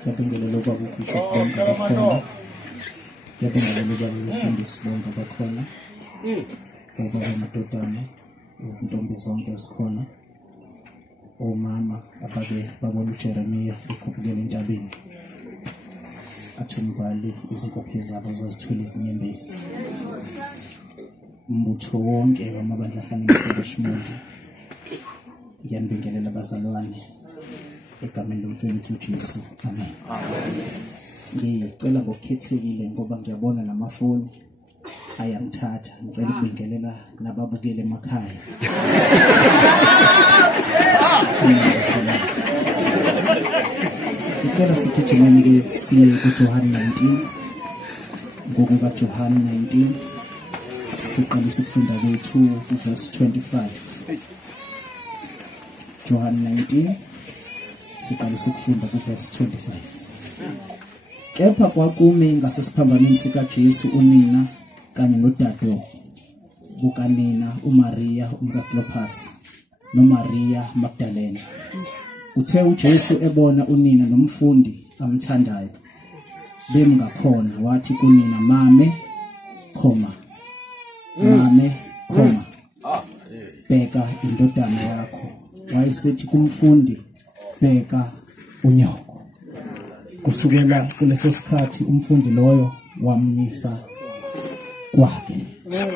Ngiyabingelela ubaba uBishop bonke abakhona. Ngiyabingelela ubaba umfundisi bonke abakhona. Ubaba amadodana, izintombi zonke ezikhona. Omama abake babona uJeremiya ekhuphukela entabeni. Athi umbali izinkophe zabo zazithwele izinyembezi. Umbutho wonke wamabandla ahlanganisa abaShimoni. Ngiyanibingelela abazalwane egameni lomfowethu uJesu. Amen. Ngicela ngokukhethekile ngoba ngiyabona namafoni ayangithatha. Ngicela ukubingelela nababukele emakhaya. Ngicela sigijimeni ke siye kuJohane 19. Ngokuka Johane 19 siqalisa ukufunda kwethu verse 25. Johane 19 siqalisa ukufunda verse 25. Kepha kwakume ngasesiphambanweni sikaJesu unina kanye nodade bukanina uMaria umkaKlophasi noMaria Magdalena. Uthe uJesu ebona unina nomfundi amthandayo bengakhona wathi kunina, mame, bheka indodana yakho. Wayesethi kumfundi, bheka unyoko. Kusukela kuleso sikhathi umfundi loyo wamnyisa kwakhe.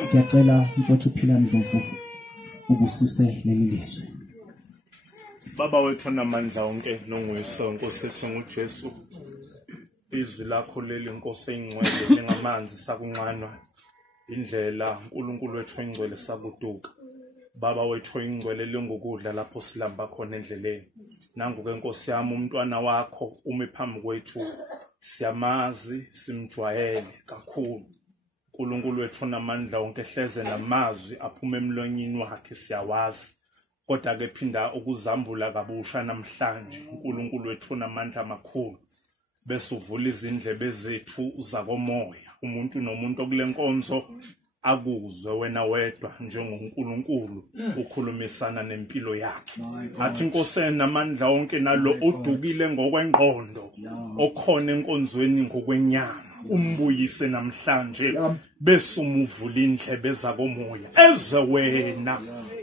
Ngiyacela mfowethu uPhila Ndlovu ubusise leli lizwi. Baba wethu namandla onke nongweso Nkosi yethu nguJesu, izwi lakho leli Nkosi engcwele njengamanzi sakunqanwa indlela uNkulunkulu wethu engcwele sakuduka. Baba wethu engcwele lengokudla lapho silamba khona endleleni. Nangu ke Nkosi yami umntwana wakho ume phambi kwethu, siyamazi simjwayele kakhulu. uNkulunkulu wethu namandla onke hleze namazwi aphuma emlonyeni wakhe siyawazi. Kodwa ke phinda ukuzambula kabusha namhlanje uNkulunkulu wethu namandla amakhulu. Bese uvula izindlebe zethu zakomoya, umuntu nomuntu okulenkonzo akuzwe wena wedwa njengoNkulunkulu ukhulumisana nempilo yakhe. Athi Nkosi namandla onke nalo odukile ngokwengqondo okhona enkonzweni ngokwenyama, umbuyise namhlanje bese umuvula indlebe zakomoya ezwe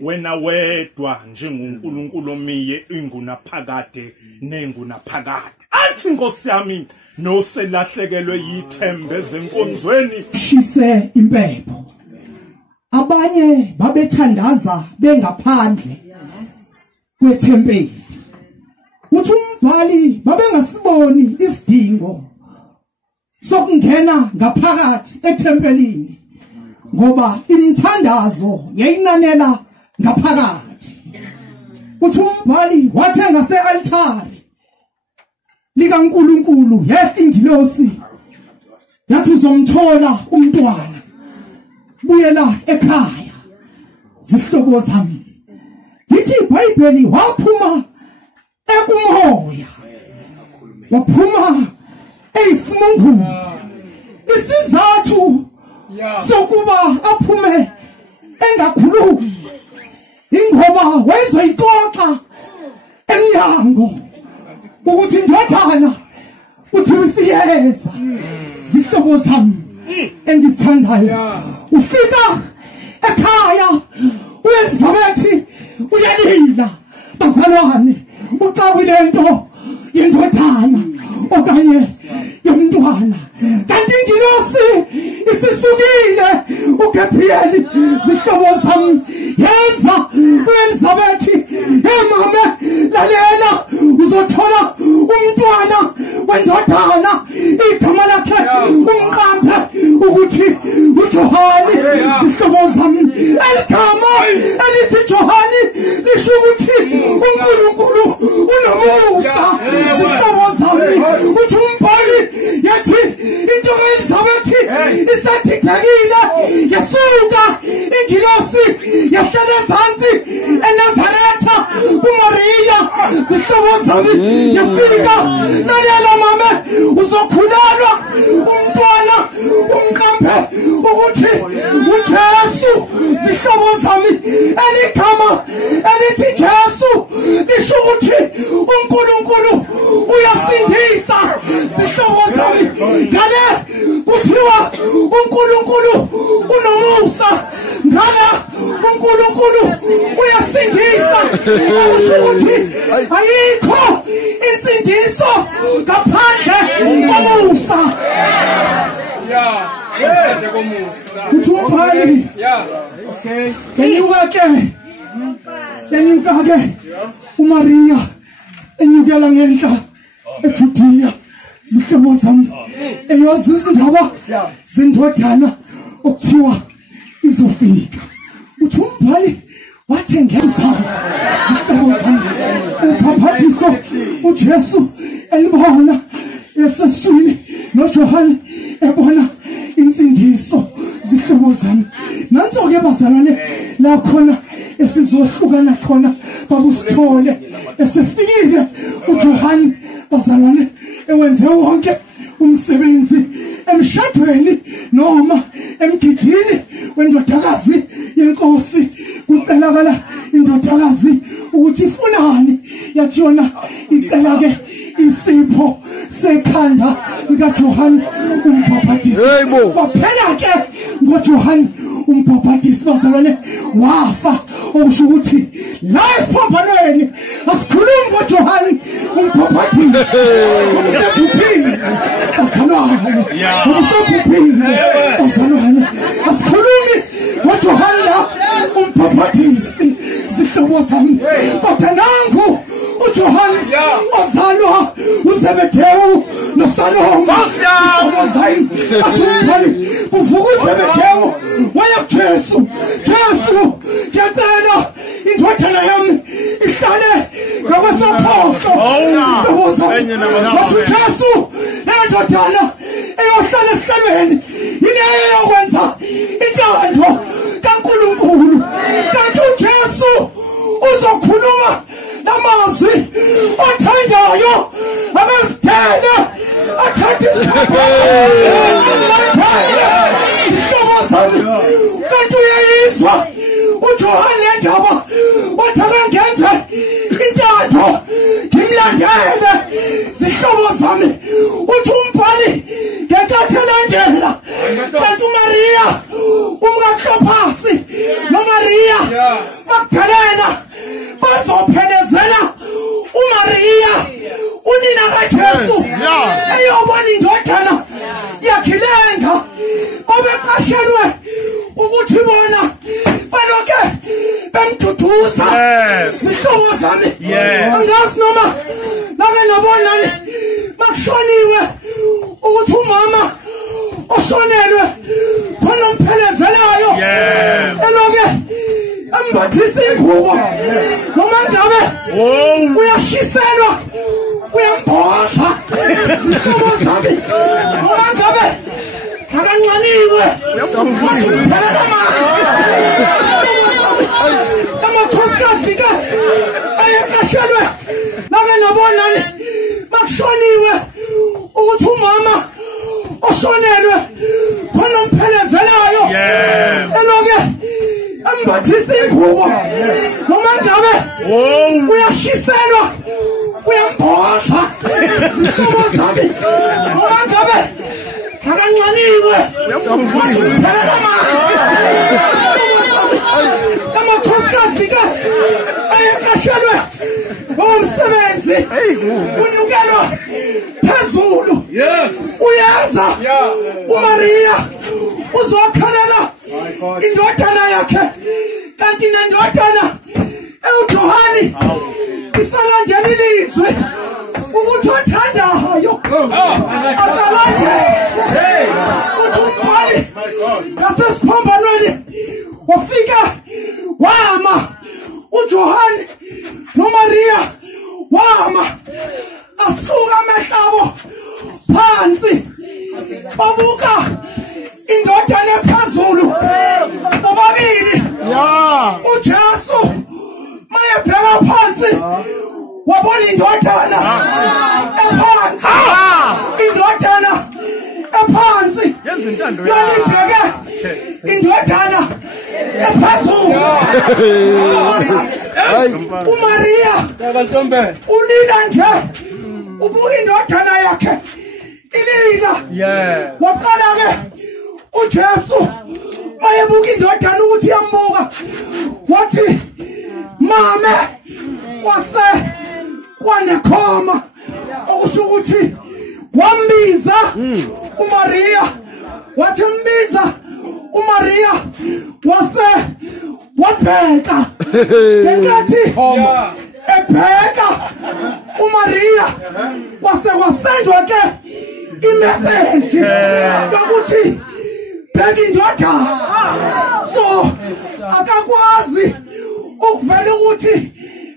wena wedwa njengoNkulunkulu omiye ingunaphakade nengunaphakade. Athi Nkosi yami noselahlekelwe yithembe zenkonzweni shise impepho. Abanye babethandaza bengaphandle kwethempeli. Uthi umbhali babengasiboni isidingo sokungena ngaphakathi ethempelini ngoba imithandazo yayinanela ngaphakathi. Uthi umbhali wathi ngase-altari likaNkulunkulu ingilosi yathi uzomthola umntwana, buyela ekhaya. Zihlobo zami, lithi iBhayibheli waphuma ekumoya, waphuma eyisimungulu. Isizathu sokuba aphume engakhulumi ingoba wayezoyixoxa emnyango ukuthi ndodana uthi usiyeza. Zihlobo zami engizithandayo, ufika ekhaya uElizabethi uyalila. Bazalwane, uxawile nto yendodana okanye yomntwana, kanti ingilosi isisukile uGabriel. Zihlobo zami, yeza uElizabethi, mama lalela uzothola umntwana wendodana, igama lakhe umqambe ukuthi uJohane. Zihlobo zami, eligama elithi Johane lisho ukuthi uNkulunkulu unomusa. Zihlobo zami, uthi umbhali yathi into kaElizabethi isadidekile, yasuka ingilosi yahlala phansi eNazaretha kuMaria. Zihlobo zami, yafika lalela mama uzokhulalwa umntwana umqambe ukuthi uJesu. Zihlobo zami, eligama elithi Jesu lisho ukuthi uNkulunkulu uyasindisa. kuthiwa uNkulunkulu unomusa ngala uNkulunkulu uyasindisa akusho ukuthi ayikho insindiso ngaphandle komusa uthubali Senyuka ke uMaria enyukela ngenhla eJudiya zihlobo zami eyozisa indaba zindodana okuthiwa izofika uthi umbhali wathi ngeza zihlobo zami umphaphatiso uJesu elibona eseswini noJohane ebona insindiso zihlobo zami nanso ke bazalwane la khona esizohlukana khona babusithole esefikile uJohane bazalwane ewenze wonke umsebenzi emshadweni noma emgidini wendodakazi yenkosi kucelakala indodakazi ukuthi ifunani yathi yona icela ke isipho sekhanda likaJohane umbhaphatisi kwaphela ke ngoJohane umbhaphatisi bazalwane wafa okusho ukuthi la esiphambanweni asikhulumi ngoJohane umbhaphatisi umsebuphini bazalwane umsebuphini bazalwane asikhulumi ngoJohane la umbhaphatisi zihlobo zami kodwa nangu uJohane ozalwa uZebedeu noSalome Amazai athumali kuvuka uZebedeu waya kuJesu Jesu ngiyacela indodana yami ihlale ngakwesokhohlo wathi Jesu indodana eyohlala esihlalweni yini eyokwenza intando kaNkulunkulu kanti uJesu uzokhuluma namazwi othandayo akazithele athathe isihlobo sami kanti uyayizwa uJohane ndaba wathi akangenze intando ngimlandele zihlobo zami uthi umbhali ngenkathi elandela kanti uMaria umkaKlopasi noMaria Magdalena bazophelezela uMaria unina kaJesu eyobona indodana yakhilenga babeqashelwe ukuthi bona baloke bemduduza zihlobo zami angazi noma nake nabonani makushoniwe ukuthi umama oshonelwe khona umphelezelayo eloke ambathisa ingubo noma ngabe uyashiselwa uyamboza zihlobo zami noma ngabe akancaniwe uyamthelela amakhosikazi ke ayekashelwe nake nabonani makushoniwe ukuthi umama oshonelwe khona umphelezelayo eloke ambathisa ingubo noma ngabe uyashiselwa uyamboza zihlobo zami noma ngabe akancaniwe uyamthelela amakhosikazi ke ayekashelwe ngomsebenzi unyukelwa phezulu uyaza uMaria uzokhalela indodana yakhe kanti nendodana uJohane isalandela ilizwi ukuthi othandayo akalandele uthi umbhali ngasesiphambanweni wafika wama uJohane noMaria wama asuka amehlabo phansi babuka indodana ephezulu bobabili uJesu mayebheka phansi wabona indodana ephansi indodana ephansi yona ibheke indodana ephezulu uMaria ulila nje ubuka indodana yakhe waphila waqala ke uJesu mayebuka indodana ukuthi iyambuka wathi mame kwase kwanekhoma okusho ukuthi wambiza uMaria wathi mbiza uMaria wase wabheka ngenkathi ebheka uMaria kwase kwasenjwa ke imessage yokuthi bheka indodana so akakwazi ukuvela ukuthi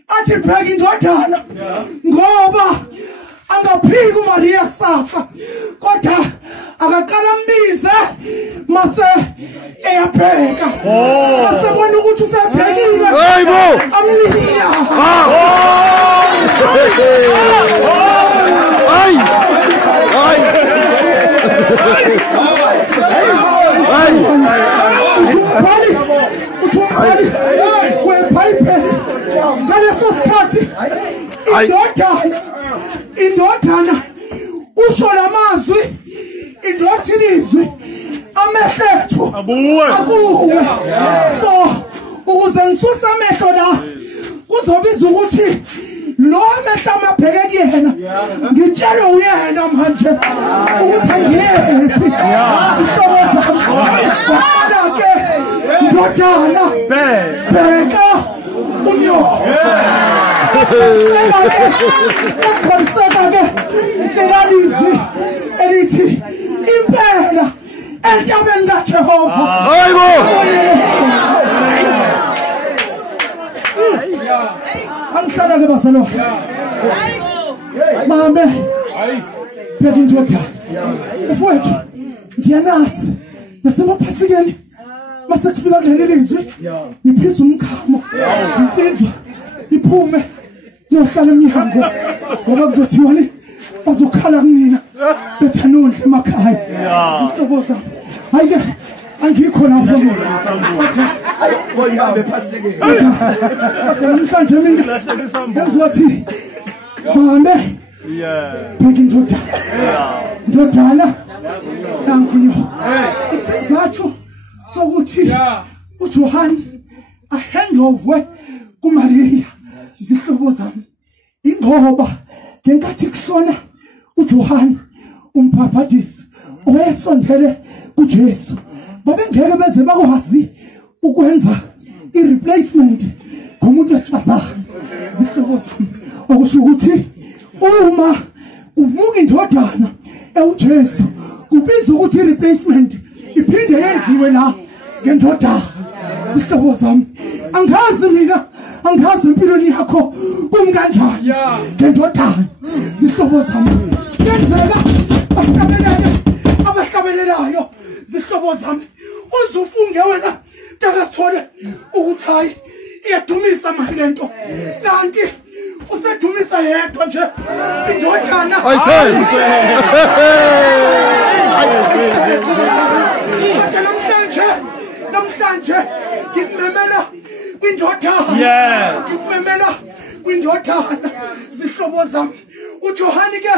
athi bheka indodana ngoba angaphika uMaria kusasa kodwa akaqala mbize mase eyabheka asebona ukuthi usebhekile amliya uthumali wephayiphe ngaleso sikhathi indodana usho lamazwi indodilizwi amehlethu akuwe so ukuze ngisuse amehlo la kuzobiza ukuthi lo amehlo amabheke kuyena ngitshele uyena manje ukuthi ayephi isihlobo zami ke ndodana bheka unyo Konseka ke elalizwi elithi impela entabeni kaJehova hayibo angihlala ke bazalo mame bheka indoda ufowethu ngiyanazi nasemaphasikeni mase kufika kuleli lizwi niphiza umkhamo zinsizwa iphume yohlala emnyango ngoba kuzothiwa ni bazokhala kunina bethanondle emakhaya isihlobo zami hayike angikho lapho boyihambe phasike namhlanje mina ngizothi mame bheka indodana nankunyo isizathu sokuthi uJohani ahandovwe kuMaria zihlobo zami ingoba ngenkathi kushona uJohani umbhaphathisi owayesondele kuJesu babengeke beze bakwazi ukwenza ireplacement komuntu wesifazane zihlobo zami okusho ukuthi uma umuka indodana eUjesu kubiza ukuthi ireplacement iphinde yenziwe la ngendodana zihlobo zami angazi mina angazi impilweni yakho kumkanjani ngendodana zihlobo zami yenzeka abahlabelelayo zihlobo zami uzufunge wena takasithole ukuthi hayi iyadumisa manje lento kanti usedumisa yedwa nje indodana namhlanje ngikumemela kwindodana ngikumemela kwindodana zihlobo zami uJohani ke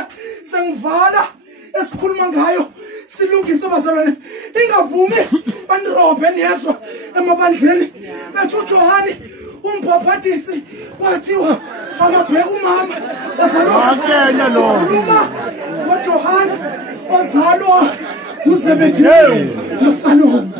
sengivala esikhuluma ngayo silungise bazalwane ingavumi banirobhe niyezwa emabandleni bethi uJohani umbhaphathisi kwathiwa akabheka umama bazalwane lo uJohani ozalwa uZebediya noSalome